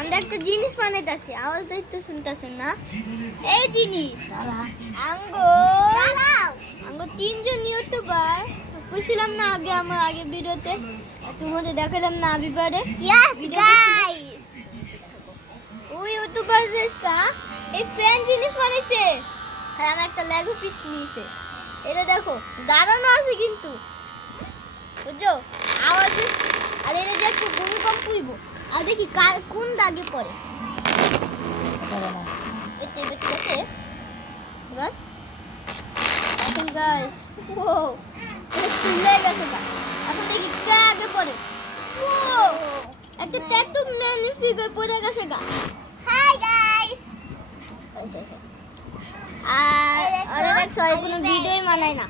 আমরা একটা জিনিস বানাইতাছি, আওয়াজ তো শুনতেছেন না? এই জিনিস আঙ্গো তিনজন ইউটিউবার বুঝছিলাম না আগে, আমার আগে ভিডিওতে তোমাদের দেখালাম না আবিবারে। ওই ইউটিউবার রেসকা এই ফ্যান জিনিস বানাইছে, আর আমার একটা লেগো পিস নিয়েছে। এটা দেখো দাঁড়ানো আছে কিন্তু, বুঝছো আওয়াজ। আর এটা দেখো ভূমিকম্প হইব, আর দেখি কার কোন দাগে পড়ে। এতে বেঁচে এবার এখন গাইস, ও এটা খুলে গেছে না। এখন দেখি কার আগে পড়ে। ও একটা ট্যাটু ম্যান ফিগার পড়ে গেছে গা। Hi guys. আর এক সরি কোনো ভিডিওই বানাই না।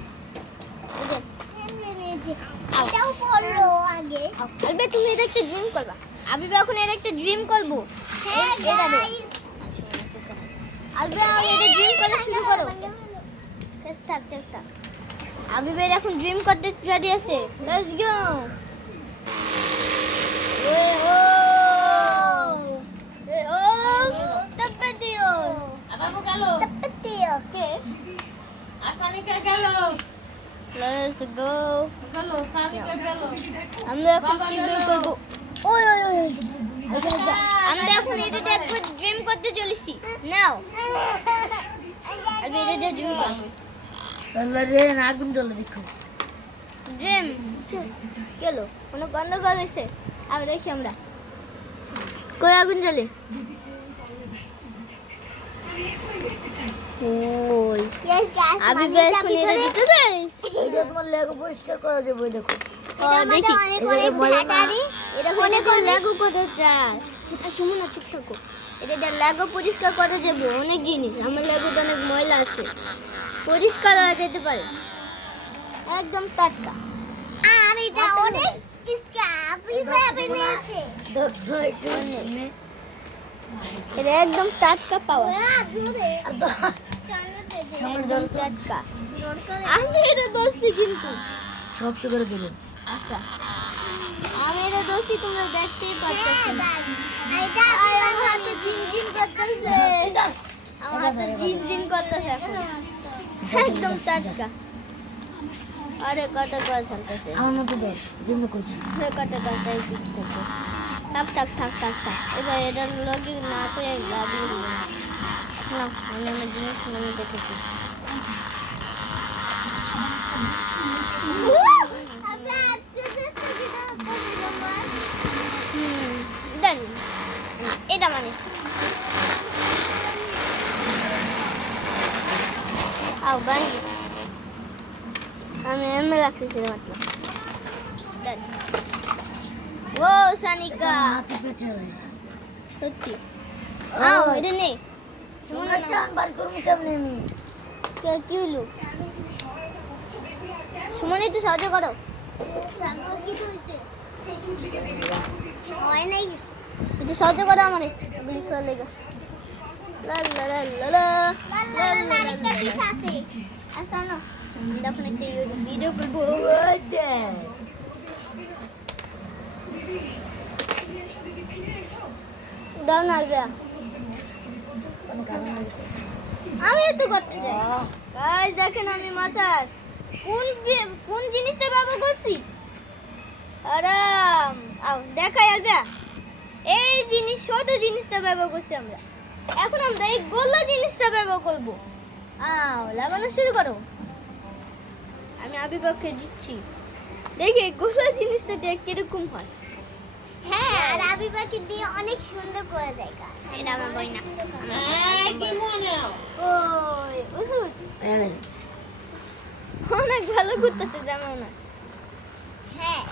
এটাও পড়লো আগে। আবে তুমি এটা একটা ড্রিম করবা। আমি এখন এটা একটা ড্রিম করব। হ্যাঁ গাইস। আবে আমি এটা ড্রিম করা শুরু করো। থাক। আমি বের এখন ড্রিম করতে রেডি আছে। Let's go. tapatio. Ababu galo. Tapatio. Okay. Asani ka galo. Let's go. Galo, sani ka galo. আমরা এখন কি বের করব? ওই আমরা এখন এটা দেখব ড্রিম করতে চলেছি। নাও আর এটা ড্রিম করব। তাহলে রে আগুন জ্বলে দেখো। ড্রিম গেল কোনো গন্ধ গলেছে। আর দেখি আমরা কই আগুন জ্বলে। ওই আমি বেশ কোন এটা দিতে চাইস। এটা তোমার লেগো পরিষ্কার করা যাবে দেখো। দেখি এটা অনেক লেগো করতে চাই। শুনো না, চুপ থাকো। এটা লেগো পরিষ্কার করা যাবে অনেক জিনিস। আমার লেগোতে অনেক ময়লা আছে, পরিষ্কার হয়ে যেতে পারে। একদম টাটকা। আর এটা অনেক এটা একদম টাটকা পাওয়া, একদম টাটকা। আমি এটা দোষী কিন্তু শক্ত করে দিল। আচ্ছা আমি এটা দোষী, তোমরা দেখতেই পাচ্ছ। আমার হাতে ঝিনঝিন করতেছে, আমার হাতে ঝিনঝিন করতেছে এখন। একদম টাটকা। আরে কত গাছ চলতেছে আমার মতো ধর যেমন করছি। কত গাছ এই পিঠ থেকে। থাক। এবার এটা লগে না করে লাগিয়ে দিই না। আমি আমার জিনিস আমি দেখেছি। দেন না এটা মানিস। আও বাই আমি এমএ লাগছে সেটা মাত্র। দেন ও সানিকা হাতে পেঁচে হয়েছে। সত্যি আও এটা নেই। তোমরা টান বার করবো কেমনে আমি? কি হলো? সুমন একটু সাহায্য করো। একটু সাহায্য করো আমারে গুলি খেলা লেগে। আচ্ছা না দেখুন একটা ভিডিও করবো। দাও না আসবে। আমি তো করতে চাই। গাইস দেখেন আমি মাছাস কোন জিনিসটা ব্যবহার করছি। আরাম আও দেখাই আসবে। এই জিনিস ছোট জিনিসটা ব্যবহার করছি আমরা। এখন আমরা এই গোলা জিনিসটা ব্যবহার করব। আও লাগানো শুরু করো। আমি আবিবাকে দিচ্ছি। দেখি গোলা জিনিসটা দেখ কিরকম হয়। হ্যাঁ আর আবিবাকে দিয়ে অনেক সুন্দর করা যায় কাজ। এটা আমার বই না। কি মনে ওই ওষুধ অনেক ভালো করতেছে জানো না। হ্যাঁ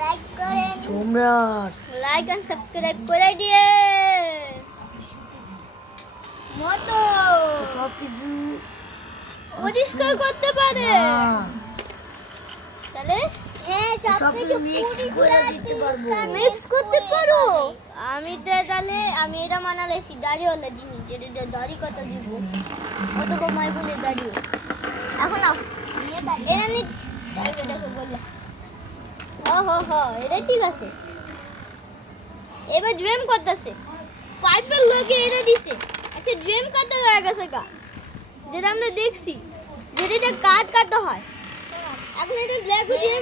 লাইক করেন, সম্রাট লাইক এন্ড সাবস্ক্রাইব করে দিয়ে মতো সব কিছু পরিষ্কার করতে পারে। তাহলে হ্যাঁ সবকিছু মিক্স করে দিতে পারবো। মিক্স করতে পারো। আমি তো তাহলে আমি এটা মানালেছি দাড়িওয়ালা জিনিস, যেটা দাড়ি কত দিব কত কমাই বলে দাড়িও। এখন নাও এটা নি দেখো বললে ও হো এটা ঠিক আছে। এবার ড্রিম করতেছে পাইপের লোকে এটা দিছে একটা ড্রিম কাটার হয়ে গেছে গা যেটা আমরা দেখছি যেটা এটা কাটতে হয় এখন এটা ব্ল্যাক দিয়ে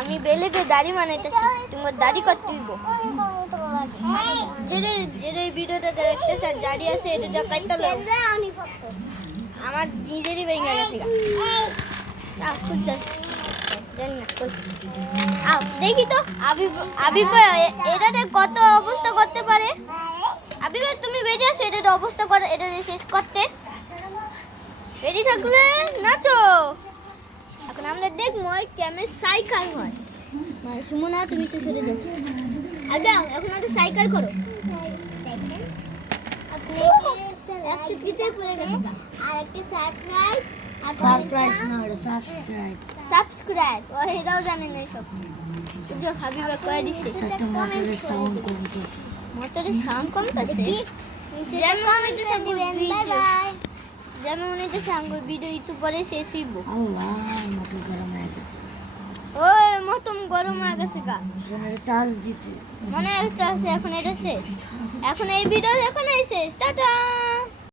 আমি বেলেতে দাড়ি বানাইতেছি তোমার দাড়ি কাটতে হইব যেটা যেটা এই ভিডিওটা দেখতেছে দাড়ি আছে এটা কাটতে লাগবে আমার নিজেরই ভেঙে গেছে গা খুঁজতে জানি না কই দেখি তো আবিব এটাতে কত অবস্থা করতে পারে আবিব তুমি বেজে আসো এটাতে অবস্থা করে এটা শেষ করতে রেডি থাকলে নাচো এখন আমরা দেখবো কেমন সাইকেল হয় মানে সুমনা তুমি তো সেটা দেখো আগে এখন একটা সাইকেল করো এক চুটকিতে পড়ে গেছে আর একটা সারপ্রাইজ সারপ্রাইজ না ওটা সাবস্ক্রাইব সাবস্ক্রাইব ও এটাও জানেন না সব শুধু হাবিবা কয়ে দিচ্ছে একটা মোটরের সাউন্ড কমতেছে মোটরের সাউন্ড কমতেছে যেমন এটা সাঙ্গ ভিডিও যেমন এটা সাঙ্গ ভিডিও একটু পরে শেষ হইব আল্লাহ মোটর গরম হয়ে গেছে ওই মতম গরম হয়ে গেছে গা জেনারেটর চার্জ দিতে মনে একটা আছে এখন এটা শেষ এখন এই ভিডিও এখন এই শেষ টাটা